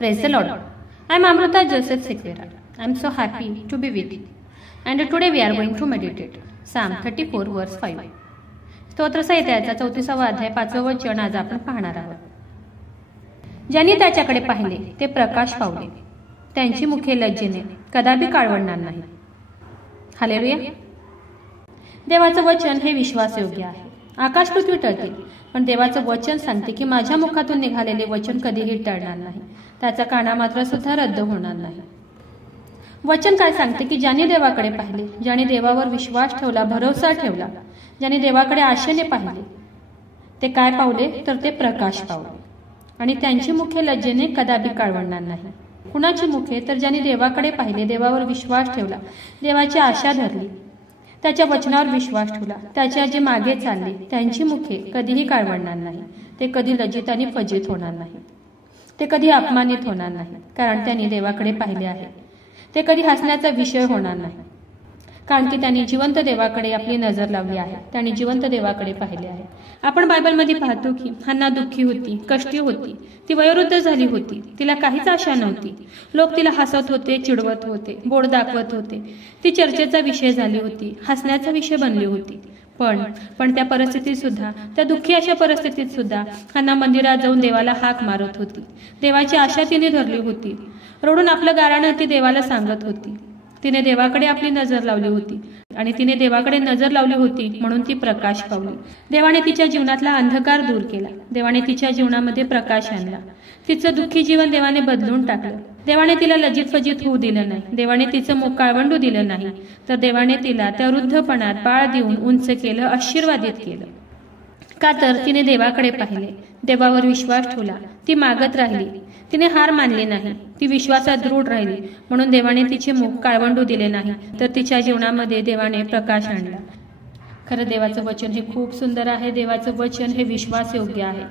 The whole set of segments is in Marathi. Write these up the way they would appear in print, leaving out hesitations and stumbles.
Praise the Lord. I am Amruta Joseph Sequeira. I am so happy to be with you. And today we are going to meditate Psalm 34 verse 5. स्तोत्र संहितेचा 34वा अध्याय 5वे वचन आज आपण पाहणार आहोत. ज्यांनी त्याच्याकडे पाहिले ते प्रकाश पावले, त्यांची मुखे लज्जेने कदापि काळवणार नाही. हालेलुया. देवाचं वचन हे विश्वासयोग्य आहे. आकाश पृथ्वी टळतील, पण देवाचं वचन सांगते की माझ्या मुखातून निघालेले वचन कधीही टळणार नाही. त्याचा काना मात्र सुद्धा रद्द होणार नाही. वचन काय सांगते की ज्यांनी देवाकडे पाहिले, ज्यांनी देवावर विश्वास ठेवला, भरोसा ठेवला, ज्यांनी देवाकडे आशेने पाहिले, ते काय पावले तर ते प्रकाश पावले, आणि त्यांची मुखे लज्जेने कदापि काळवणार नाही. कुणाची मुखे तर ज्यांनी देवाकडे पाहिले, देवावर विश्वास ठेवला, देवाची आशा धरली, त्याच्या वचनावर विश्वास ठेवला, त्याच्या जे मागे चालले, त्यांची मुखे कधीही काळवणार नाही. ते कधी लज्जित आणि फजित होणार नाही. ते कधी अपमानित होणार नाही, कारण त्यांनी देवाकडे पाहिले आहे. ते कधी हसण्याचा विषय होणार नाही, कारण की त्यांनी जिवंत देवाकडे आपली नजर लावली आहे. त्यांनी जिवंत देवाकडे पाहिले आहे. आपण बायबलमध्ये पाहतो की हन्ना दुःखी होती, कष्टी होती, ती वयोवृद्ध झाली होती, तिला काहीच आशा नव्हती. लोक तिला हसत होते, चिडवत होते, बोट दाखवत होते. ती चर्चेचा विषय झाली होती, हसण्याचा विषय बनली होती. पण त्या परिस्थितीत सुद्धा, त्या दुःखी अशा परिस्थितीत सुद्धा हन्ना मंदिरात जाऊन देवाला हाक मारत होती. देवाची आशा तिने धरली होती. रडून आपलं गाराणं ती देवाला सांगत होती. तिने देवाकडे आपली नजर लावली होती, आणि तिने देवाकडे नजर लावली होती म्हणून ती प्रकाश पावली. देवाने तिच्या जीवनातला अंधकार दूर केला. देवाने तिच्या जीवनामध्ये प्रकाश आणला. तिचं दुःखी जीवन देवाने बदलून टाकलं. देवाने तिला लज्जित फजित होऊ दिलं नाही. देवाने तिचं मुख काळवंडू दिलं नाही, तर देवाने तिला त्या वृद्धपणात बाळ देऊन उंच केलं, आशीर्वादित केलं. का तर तिने देवाकडे पाहिले, देवावर विश्वास ठेवला, ती मागत राहिली, तिने हार मानली नाही, ती विश्वासात दृढ राहिली. म्हणून देवाने तिचे मुख काळवंडू दिले नाही, तर तिच्या जीवनामध्ये देवाने प्रकाश आणला. खरं देवाचं वचन हे खूप सुंदर आहे. देवाचं वचन हे विश्वासयोग्य आहे.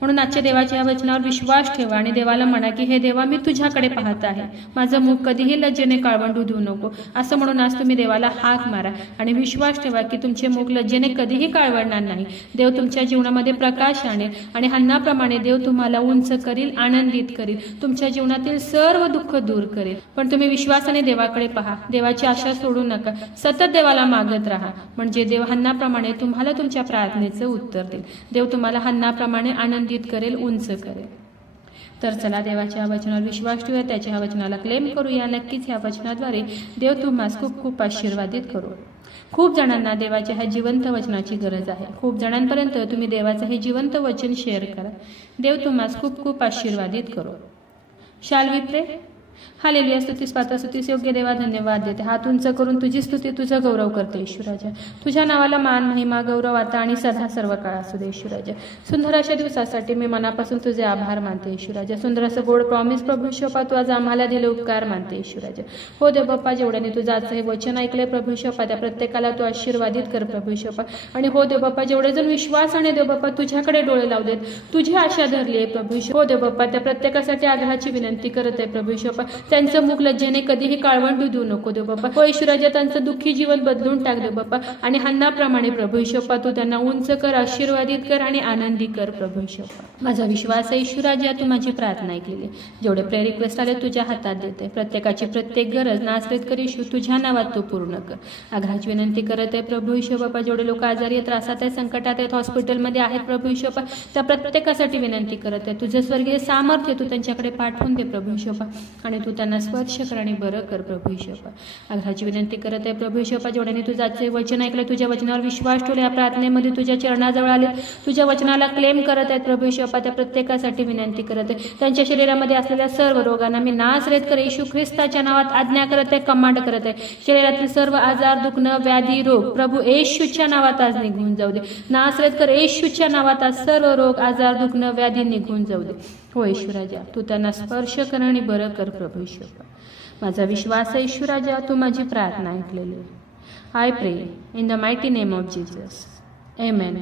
म्हणून आजच्या देवाच्या वचनावर विश्वास ठेवा आणि देवाला म्हणा की हे देवा, मी तुझ्याकडे पाहत आहे, माझं मुख कधीही लज्जेने काळवंडू देऊ नको. असं म्हणून आज तुम्ही देवाला हाक मारा आणि विश्वास ठेवा की तुमचे मुख लज्जेने कधीही काळवडणार नाही. देव तुमच्या जीवनामध्ये प्रकाश आणेल आणि हन्नाप्रमाणे देव तुम्हाला उंच करील, आनंदित करील, तुमच्या जीवनातील सर्व दुःख दूर करेल. पण तुम्ही विश्वासाने देवाकडे पहा, देवाची आशा सोडू नका, सतत देवाला मागत राहा, म्हणजे देव हन्नाप्रमाणे तुम्हाला तुमच्या प्रार्थनेचं उत्तर देईल. देव तुम्हाला हन्नाप्रमाणे आनंदित करेल, उंच करेल. तर चला देवाच्या वचनावर विश्वास ठेवूया, त्याच्या वचनाला क्लेम करूया. नक्कीच या वचनाद्वारे देव तुम्हाला खूप खूप आशीर्वादित करू. खूप जणांना देवाच्या ह्या जिवंत वचनाची गरज आहे. खूप जणांपर्यंत तुम्ही देवाचं हे जिवंत वचन शेअर करा. देव तुम्हाला खूप खूप आशीर्वादित करू. शाल वी प्रे. हालेलुया. स्तुतीस पात्र, स्तुतीस योग्य देवा, धन्यवाद देते. हात उंच करून तुझी स्तुती, तुझा गौरव करते ईश्वराजा. तुझ्या नावाला मान, महिमा, गौरव आता आणि सदा सर्व काळ असू दे ईश्वराजा. सुंदर अशा दिवसासाठी मी मनापासून तुझे आभार मानते ईश्वराजा. सुंदर असं गोड प्रॉमिस प्रभू शोपा तू आज आम्हाला दिले उपकार मानते ईश्वराजा. हो देव बाप्पा, जेवढ्याने तुझं आजचं हे वचन ऐकलंय प्रभू शोपा, त्या प्रत्येकाला तू आशीर्वादित कर प्रभू शोपा. आणि हो देव बाप्पा, जेवढे जण विश्वासाने देव बाप्पा तुझ्याकडे डोळे लावू देत, तुझी आशा धरली आहे प्रभू शोपा. हो देव बाप्पा, त्या प्रत्येकासाठी आग्रहाची विनंती करत आहे प्रभू शोपा. त्यांचं मुख लज्जेने कधीही काळवंडू देऊ नको देव बाप्पा. हो ईश्वराजा, त्यांचं दुःखी जीवन बदलून टाक देव बाप्पा. आणि हन्नाप्रमाणे प्रभू ईश्वपा तू त्यांना उंच कर, आशीर्वादित कर आणि आनंदी कर प्रभू ईश्वपा. माझा विश्वास आहे ईश्वराजा, तू माझी प्रार्थना ऐकलेली. जेवढे प्रेयर रिक्वेस्ट आले तुझ्या हातात देते. प्रत्येकाची प्रत्येक गरज नासरेत कर येशू, तुझ्या नावात तू पूर्ण कर. आग्रहाची विनंती करत आहे प्रभू ईश्वपा. जेवढे लोक आजारी आहेत, त्रासात आहेत, संकटात आहेत, हॉस्पिटलमध्ये आहेत प्रभू ईश्वपा, त्या प्रत्येकासाठी विनंती करत आहे. तुझं स्वर्गीय सामर्थ्य तू त्यांच्याकडे पाठवून दे प्रभू ईश्वपा, आणि तू त्यांना स्पर्श कर आणि बरं कर प्रभू ईश्वपा. आग्रहाची विनंती करत आहे प्रभू ईश्वपा. जेवढ्याने तुझं आजचे वचन ऐकलं, तुझ्या वचनावर विश्वास ठेवला, या प्रार्थनेमध्ये तुझ्या चरणाजवळ आले, तुझ्या वचनाला क्लेम करत आहेत प्रभू ईश्वपा, त्या प्रत्येकासाठी विनंती करत आहे. त्यांच्या शरीरामध्ये असलेल्या सर्व रोगांना मी नासरेत कर येशू ख्रिस्ताच्या नावात आज्ञा करत आहे, कमांड करत आहे. शरीरातील सर्व आजार, दुखणं, व्याधी, रोग प्रभू येशूच्या नावात आज निघून जाऊ दे. नासरेत कर येशूच्या नावात आज सर्व रोग, आजार, दुखणं, व्याधी निघून जाऊ दे. हो ईश्वराजा, तू त्यांना स्पर्श कर आणि बरं कर प्रभू ईश्वपा. माझा विश्वास आहे ईश्वराजा, तू माझी प्रार्थना ऐकलेली. आय प्रे in the mighty name of Jesus. Amen.